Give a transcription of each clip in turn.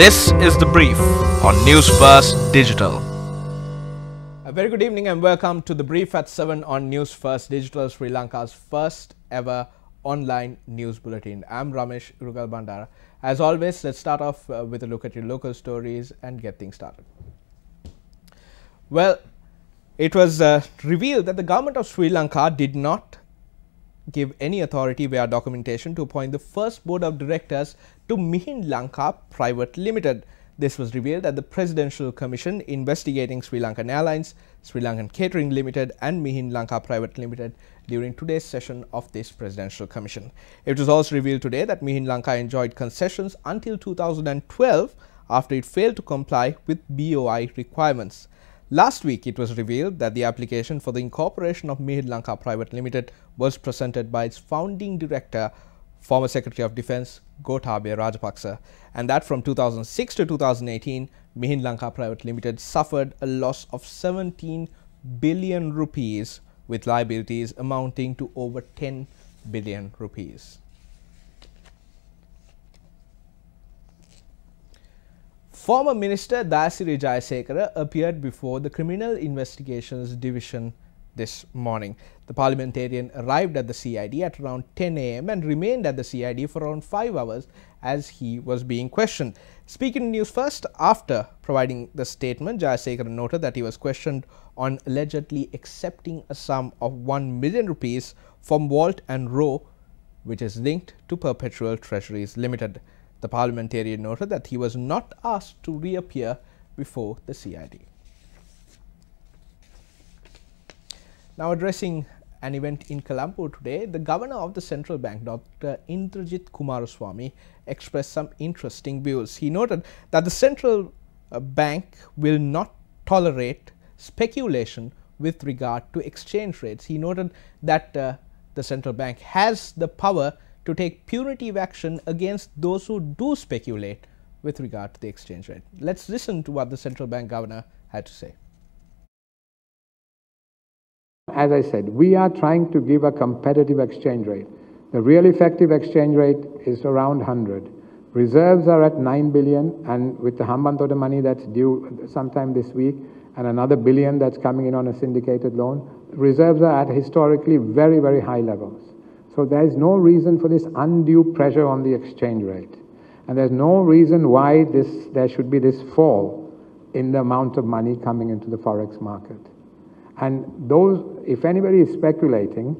This is The Brief on Newsfirst Digital. A very good evening and welcome to The Brief at 7 on Newsfirst Digital, Sri Lanka's first ever online news bulletin. I'm Ramesh, Irugalbandara. As always, let's start off with a look at your local stories and get things started. Well, it was revealed that the government of Sri Lanka did not give any authority via documentation to appoint the first board of directors to Mihin Lanka Private Limited. This was revealed at the Presidential Commission investigating Sri Lankan Airlines, Sri Lankan Catering Limited and Mihin Lanka Private Limited during today's session of this Presidential Commission. It was also revealed today that Mihin Lanka enjoyed concessions until 2012 after it failed to comply with BOI requirements. Last week, it was revealed that the application for the incorporation of Mihin Lanka Private Limited was presented by its founding director, former Secretary of Defence Gotabaya Rajapaksa, and that from 2006 to 2018, Mihin Lanka Private Limited suffered a loss of 17 billion rupees with liabilities amounting to over 10 billion rupees. Former Minister Dayasiri Jayasekara appeared before the Criminal Investigations Division this morning. The parliamentarian arrived at the CID at around 10 a.m. and remained at the CID for around 5 hours as he was being questioned. Speaking in News First after providing the statement, Jayasekara noted that he was questioned on allegedly accepting a sum of 1 million rupees from Walt and Rowe, which is linked to Perpetual Treasuries Limited. The parliamentarian noted that he was not asked to reappear before the CID. Now, addressing an event in Colombo today, the governor of the central bank, Dr. Indrajit Kumaraswamy, expressed some interesting views. He noted that the central bank will not tolerate speculation with regard to exchange rates. He noted that the central bank has the power to take punitive action against those who do speculate with regard to the exchange rate. Let's listen to what the central bank governor had to say. As I said, we are trying to give a competitive exchange rate. The real effective exchange rate is around 100. Reserves are at 9 billion, and with the Hambantota money that's due sometime this week and another billion that's coming in on a syndicated loan, reserves are at historically very, very high levels. So there is no reason for this undue pressure on the exchange rate. And there's no reason why there should be this fall in the amount of money coming into the forex market. And if anybody is speculating,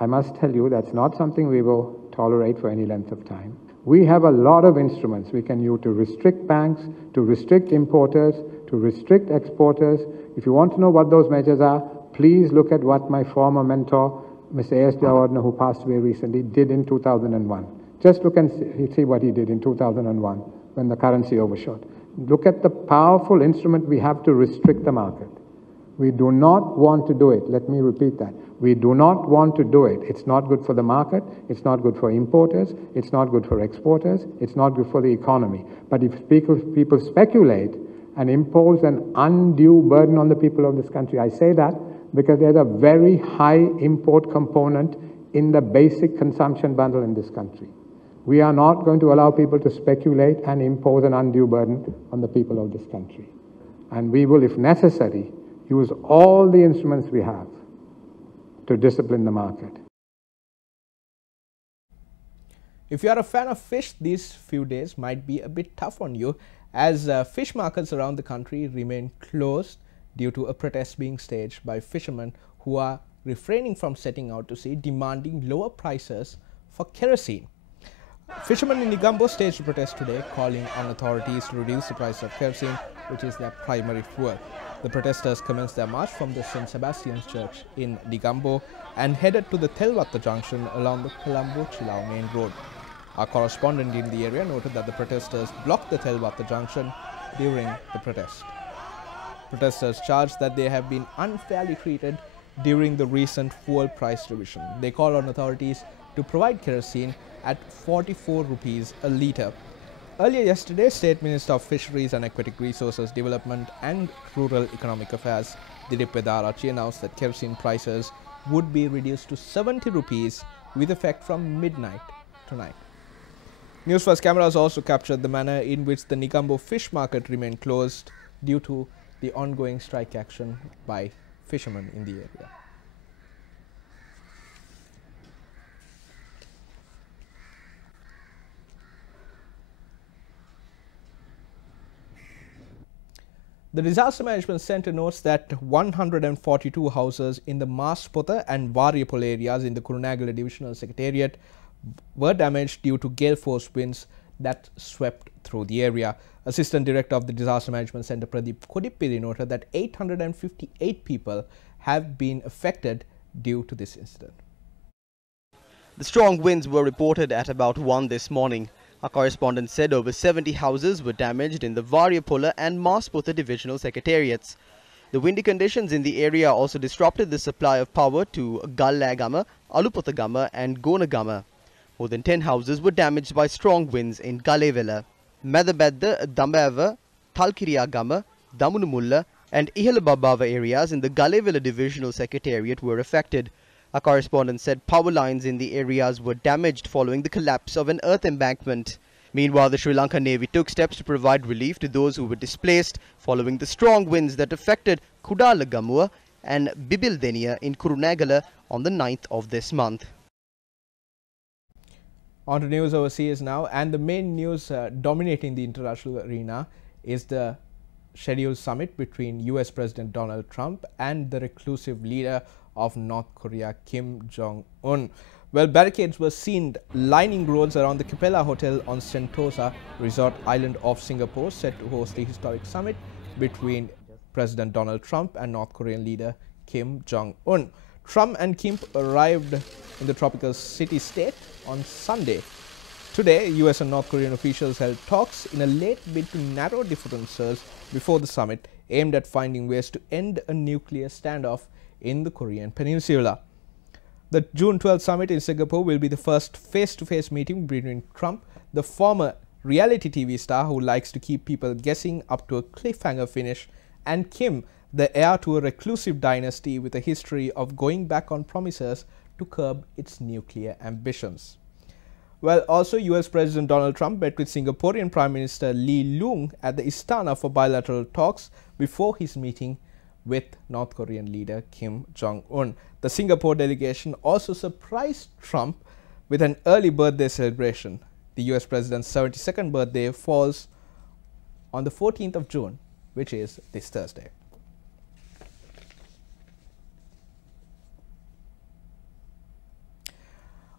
I must tell you that's not something we will tolerate for any length of time. We have a lot of instruments we can use to restrict banks, to restrict importers, to restrict exporters. If you want to know what those measures are, please look at what my former mentor, Mr. A.S. Jawardena, who passed away recently, did in 2001. Just look and see what he did in 2001 when the currency overshot. Look at the powerful instrument we have to restrict the market. We do not want to do it. Let me repeat that. We do not want to do it. It's not good for the market. It's not good for importers. It's not good for exporters. It's not good for the economy. But if people speculate and impose an undue burden on the people of this country, I say that because there's a very high import component in the basic consumption bundle in this country. We are not going to allow people to speculate and impose an undue burden on the people of this country. And we will, if necessary, use all the instruments we have to discipline the market. If you are a fan of fish, these few days might be a bit tough on you as fish markets around the country remain closed due to a protest being staged by fishermen who are refraining from setting out to sea, demanding lower prices for kerosene. Fishermen in Negombo staged a protest today, calling on authorities to reduce the price of kerosene, which is their primary fuel. The protesters commenced their march from the St. Sebastian's Church in Negombo and headed to the Telvatta junction along the Colombo-Chilao main road. Our correspondent in the area noted that the protesters blocked the Telvatta junction during the protest. Protesters charged that they have been unfairly treated during the recent fuel price revision. They call on authorities to provide kerosene at 44 rupees a litre. Earlier yesterday, State Minister of Fisheries and Aquatic Resources Development and Rural Economic Affairs, Dilip Vedarachi, announced that kerosene prices would be reduced to 70 rupees with effect from midnight tonight. Newsfirst cameras also captured the manner in which the Negombo fish market remained closed due to the ongoing strike action by fishermen in the area. The Disaster Management Centre notes that 142 houses in the Maaspotha and Variapol areas in the Kurunegala Divisional Secretariat were damaged due to gale force winds that swept through the area. Assistant Director of the Disaster Management Centre Pradeep Kodipiri noted that 858 people have been affected due to this incident. The strong winds were reported at about 1 this morning. Our correspondent said over 70 houses were damaged in the Variapola and Maaspotha divisional secretariats. The windy conditions in the area also disrupted the supply of power to Gallagama, Alupothagama and Gonagama. More than 10 houses were damaged by strong winds in Galevela. Medabedda, Dambava, Talkiriagama, Damunumulla and Ihalababava areas in the Galevela divisional secretariat were affected. Our correspondent said power lines in the areas were damaged following the collapse of an earth embankment. Meanwhile, the Sri Lanka Navy took steps to provide relief to those who were displaced following the strong winds that affected Kudalagamua and Bibildenia in Kurunegala on the 9th of this month. On to news overseas now, and the main news dominating the international arena is the scheduled summit between US President Donald Trump and the reclusive leader of North Korea, Kim Jong-un. Well, barricades were seen lining roads around the Capella Hotel on Sentosa Resort Island off Singapore, set to host the historic summit between President Donald Trump and North Korean leader Kim Jong-un. Trump and Kim arrived in the tropical city-state on Sunday. Today, US and North Korean officials held talks in a late bid to narrow differences before the summit, aimed at finding ways to end a nuclear standoff in the Korean Peninsula. The June 12th summit in Singapore will be the first face-to-face meeting between Trump, the former reality TV star who likes to keep people guessing up to a cliffhanger finish, and Kim, the heir to a reclusive dynasty with a history of going back on promises to curb its nuclear ambitions. Well, also US President Donald Trump met with Singaporean Prime Minister Lee Loong at the Istana for bilateral talks before his meeting with North Korean leader Kim Jong-un. The Singapore delegation also surprised Trump with an early birthday celebration. The US President's 72nd birthday falls on the 14th of June, which is this Thursday.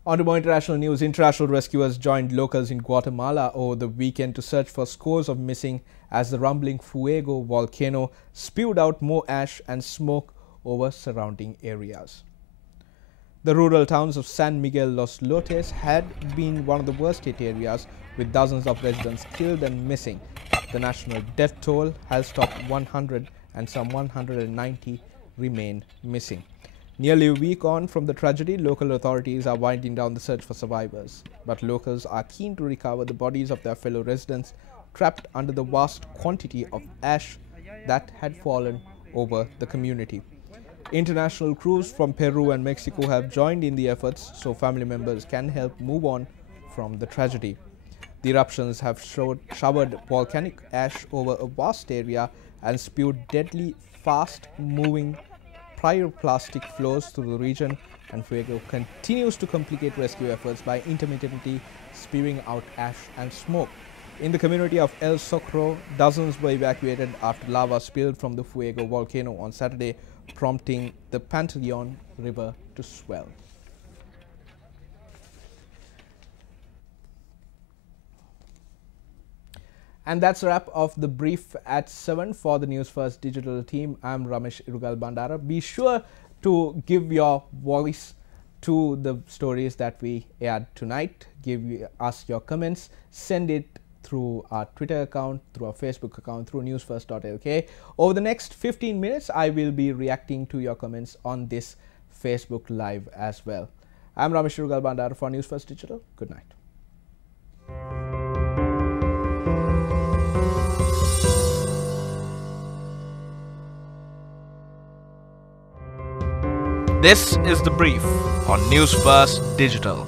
On to more international news. International rescuers joined locals in Guatemala over the weekend to search for scores of missing as the rumbling Fuego volcano spewed out more ash and smoke over surrounding areas. The rural towns of San Miguel Los Lotes had been one of the worst hit areas, with dozens of residents killed and missing. The national death toll has topped 100 and some 190 remain missing. Nearly a week on from the tragedy, local authorities are winding down the search for survivors. But locals are keen to recover the bodies of their fellow residents trapped under the vast quantity of ash that had fallen over the community. International crews from Peru and Mexico have joined in the efforts so family members can help move on from the tragedy. The eruptions have showered volcanic ash over a vast area and spewed deadly, fast-moving pyroclastic flows through the region, and Fuego continues to complicate rescue efforts by intermittently spewing out ash and smoke. In the community of El Socro, dozens were evacuated after lava spilled from the Fuego volcano on Saturday, prompting the Pantaleon River to swell. And that's a wrap of the brief at 7 for the News First digital team. I'm Ramesh Irugalbandara. Be sure to give your voice to the stories that we aired tonight. Give us your comments. Send it through our Twitter account, through our Facebook account, through Newsfirst.lk. Over the next 15 minutes, I will be reacting to your comments on this Facebook Live as well. I'm Ramesh Irugalbandara for News First Digital. Good night. This is the brief on News First Digital.